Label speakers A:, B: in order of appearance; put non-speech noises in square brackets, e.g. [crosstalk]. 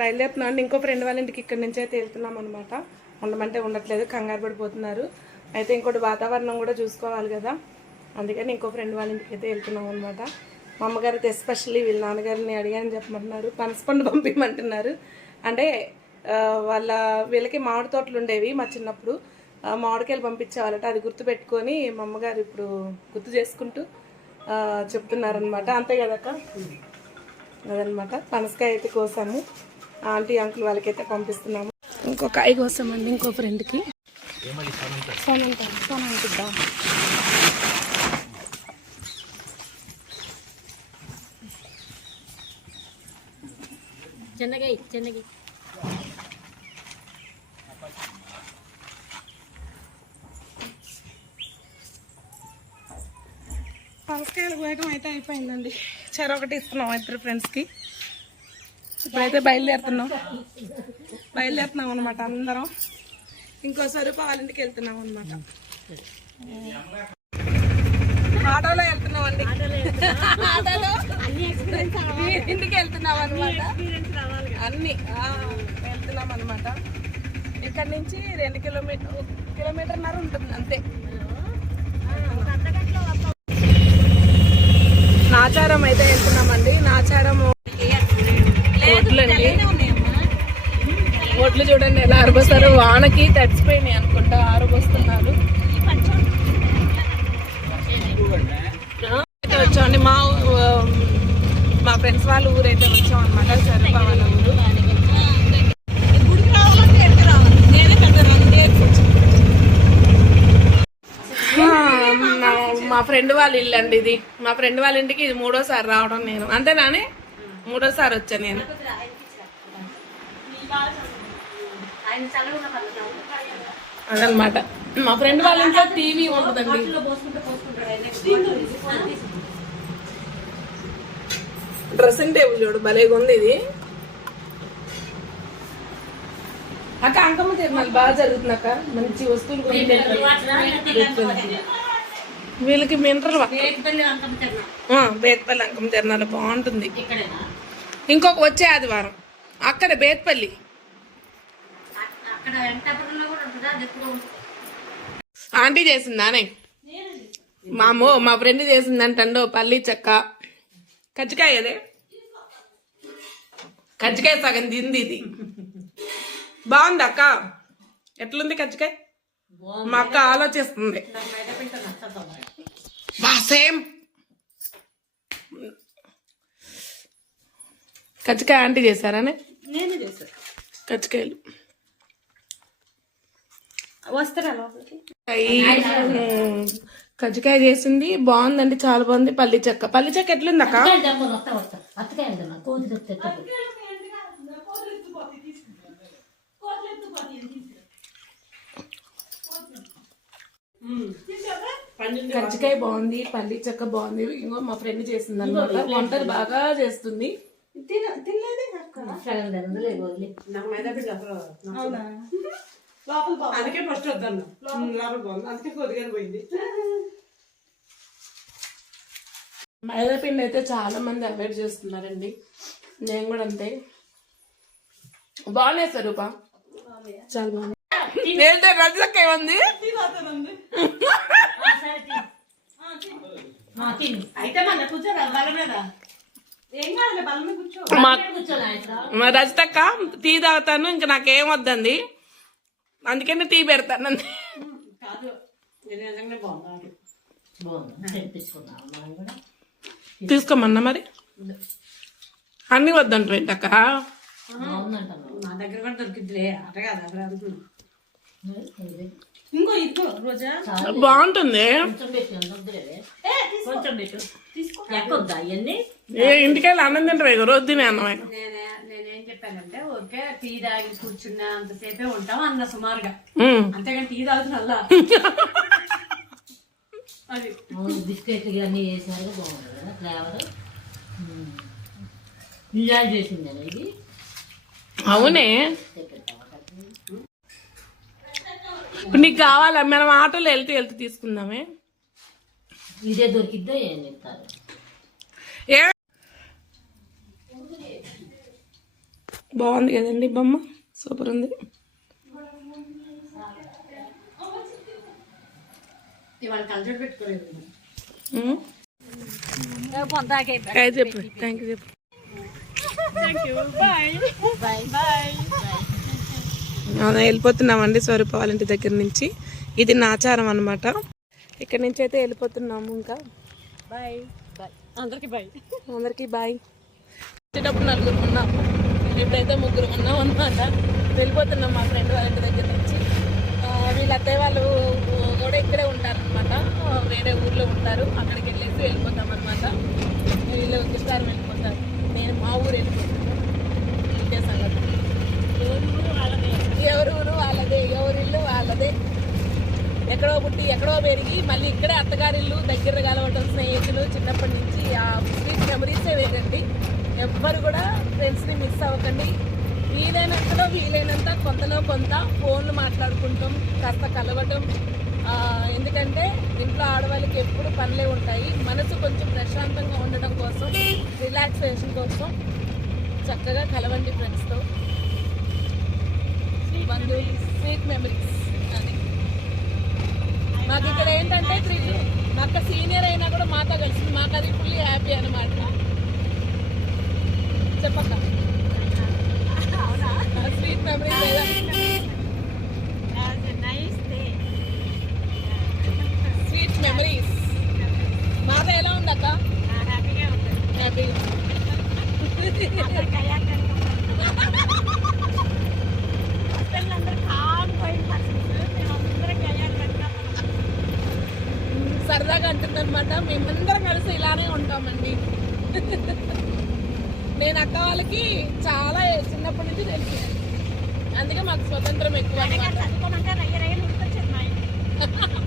A: బయలుదేరుతున్నాం ఇంకో ఫ్రెండ్ వాళ్ళ ఇంటికి ఇక్కడ నుంచి అయితే వెళ్తున్నాం అనమాట ఉండమంటే ఉండట్లేదు కంగారు పడిపోతున్నారు. అయితే ఇంకోటి వాతావరణం కూడా చూసుకోవాలి కదా. అందుకని ఇంకో ఫ్రెండ్ వాళ్ళ ఇంటికి అయితే వెళ్తున్నాం అనమాట మా అమ్మగారు అయితే ఎస్పెషల్లీ వీళ్ళ నాన్నగారిని అడిగాని చెప్పమంటున్నారు. పనసపండు పంపించమంటున్నారు అంటే వాళ్ళ వీళ్ళకి మామిడి తోటలు ఉండేవి మా చిన్నప్పుడు. మామిడికాయలు పంపించేవాళ్ళట. అది గుర్తు పెట్టుకొని మా అమ్మగారు ఇప్పుడు గుర్తు చేసుకుంటూ చెప్తున్నారనమాట అంతే కదక్క? అదనమాట పనసకాయ అయితే కోసాము. ఆంటీ అంకుల్ వాళ్ళకైతే పంపిస్తున్నాము. ఇంకో కాయ కోసామండి ఇంకో ఫ్రెండ్కి సోనంత సోనంతిద్దాం
B: చిన్నగా చిన్నగా
A: పనసకాయలు కోయటం అయితే అయిపోయిందండి. చెరొకటి ఇస్తున్నాం ఇద్దరు ఫ్రెండ్స్కి ఇప్పుడైతే బయలుదేరుతున్నాం. బయలుదేరుతున్నాం అనమాట అందరం. ఇంకో స్వరూప వాళ్ళ ఇంటికి వెళ్తున్నాం అనమాట ఆటోలో వెళ్తున్నాం అండి ఆటోలో ఇంటికి వెళ్తున్నాం అనమాట అన్ని ఆ, వెళ్తున్నాం అనమాట ఇక్కడ నుంచి రెండు కిలోమీటర్ కిలోమీటర్న్నర ఉంటుంది అంతే. నాచారం అయితే వెళ్తున్నామండి నాచారం ఒడ్లండి ఒడ్లు చూడండి ఎలా ఆరబోస్తారు వానకి తడిచిపోయినాయి అనుకుంటా ఆరబోస్తున్నారు వచ్చామండి. మా మా ఫ్రెండ్స్ వాళ్ళ ఊరైతే వచ్చాం అనమాట వాళ్ళ ఊరు. మా- మా ఫ్రెండ్ వాళ్ళ ఇల్లు అండి ఇది. మా ఫ్రెండ్ వాళ్ళ ఇంటికి ఇది మూడోసారి రావడం నేను. అంతేనానే మూడోసారి వచ్చా నేను. అదనమాట. మా ఫ్రెండ్ వాళ్ళ ఇంట్లో టీవీ ఉంటుందండి. డ్రెస్సింగ్ టేబుల్ చూడు భలేగా ఉంది ఇది. అక్క అంకమ్మ తిరుమల బాగా జరుగుతుంది అక్క. మంచి వస్తువులు. వీళ్ళకి మినరల్ బేత్పల్లి అంకమ్మ తిరునాల బాగుంటుంది. ఇంకొక వచ్చే ఆదివారం. అక్కడ బేత్పల్లి. ఆంటీ చేసిందానే? మా అమ్మో మా ఫ్రెండ్ చేసిందంటండో పల్లి చెక్క. కజ్జికాయ అదే? కజ్జికాయ సగం తింది ఇది. బాగుంది అక్క. ఎట్లుంది కజ్జికాయ? మా అక్క ఆలోచిస్తుంది. సేమ్ కజ్జికాయ ఆంటీ చేశారానే
B: నేను చేశాను
A: కజ్జికాయలు
B: వస్తారా లోపలికి?
A: అయ్యి, ఉమ్, కజ్జికాయ చేసింది బాగుందండి చాలా బాగుంది. పల్లి చెక్క. పల్లి చెక్క ఎట్లుంది అక్క? కజ్జికాయ బాగుంది పల్లి చెక్క బాగుంది. ఇంకో మా ఫ్రెండ్ చేసింది అనమాట వంటలు బాగా చేస్తుంది.
C: అందుకే ఫస్ట్ వద్దన్నా. లోపల. బాగుంది అందుకే కొద్దిగా పోయింది.
A: మైదా పిండి అయితే చాలా మంది అవాయిడ్ చేస్తున్నారండి. నేను కూడా అంతే. బాగున్నాయి స్వరూప? చాలా బాగుంది ఏంటో రజక్క ఏమంది?
B: తిను
C: అయితే మన కూర్చోరా బల
A: మా రజితక్క టీ తాగుతాను ఇంకా నాకేం వద్దండి అందుకని టీ
B: కూడా [laughs]
A: తీసుకోమన్నా మరి? అన్ని వద్దంట అక్క
B: బాగుందంటున్నాం
C: నా దగ్గర కూడా దొరికిద్దిలే. అట కాదు ఇంకో ఇదిగో రోజా.
A: బాగుంటుంది.
B: కొంచెం పెట్టు ఎక్కొద్దా ఇవన్నీ
A: ఏ ఇంటికెళ్ళి అన్నం తింటారు ఇక రోజు తినే అన్నమే.
C: నేనే నేనేం చెప్పానంటే ఓకే టీ తాగి కూర్చున్నా అంతసేపే ఉంటాం అన్న సుమారుగా. అంతేగాని టీ తాగుతున్నా అది.
B: బిస్కెట్లు ఇవన్నీ బాగుంది కదా ఫ్లేవర్? చేసింది ఇది?
A: అవునే. ఇప్పుడు నీకు కావాలా? మనం ఆటోలో వెళ్తూ వెళ్తూ తీసుకుందామే.
B: ఇదే దొరికిద్దో ఏం చెప్తారు?
A: బాగుంది కదండి బొమ్మ. సూపర్ ఉంది.
C: పెట్టుకోలేదు
A: ఉమ్. కాయ చెప్పు. థ్యాంక్ యూ చెప్పు. అవునా వెళ్ళిపోతున్నామండి స్వరూప వాళ్ళ ఇంటి దగ్గర నుంచి. ఇది నాచారం అనమాట ఇక్కడ నుంచి అయితే వెళ్ళిపోతున్నాము ఇంకా.
C: బాయ్ బాయ్ అందరికి బాయ్
A: అందరికీ బాయ్ వచ్చేటప్పుడు నలుగురు ఉన్నాము ఇప్పుడైతే ముగ్గురు ఉన్నాం అనమాట వెళ్ళిపోతున్నాం మా ఫ్రెండ్ వాళ్ళ దగ్గర నుంచి. వీళ్ళ అత్తయ్య వాళ్ళు ఎక్కడో పుట్టి ఎక్కడో పెరిగి మళ్ళీ ఇక్కడే అత్తగారిల్లు దగ్గర కలవటం స్నేహితులు చిన్నప్పటి నుంచి ఆ స్వీట్ మెమరీసే వేరండి. ఎవ్వరు కూడా ఫ్రెండ్స్ని మిస్ అవ్వకండి. వీలైనంతలో వీలైనంత కొంతలో కొంత ఫోన్లు మాట్లాడుకుంటాం కాస్త కలవటం. ఎందుకంటే ఇంట్లో ఆడవాళ్ళకి ఎప్పుడు పనులే ఉంటాయి. మనసు కొంచెం ప్రశాంతంగా ఉండడం కోసం రిలాక్సేషన్ కోసం చక్కగా కలవండి ఫ్రెండ్స్తో బంధువులు స్వీట్ మెమరీస్ మాకు ఇక్కడ ఏంటంటే త్రీ మాకు సీనియర్ అయినా కూడా మాతో కలిసింది మాకు అది ఫుల్లీ హ్యాపీ అనమాట చెప్పక్క? స్వీట్ మెమరీస్ లేదా స్వీట్ మెమరీస్ మాతో ఎలా ఉంది. అక్క హ్యాపీ అనమాట మేమందరం కలిసి ఇలానే ఉంటామండి. నేను అక్క వాళ్ళకి చాలా చిన్నప్పటి నుంచి తెలిసి. అందుకే మాకు స్వతంత్రం ఎక్కువ [laughs]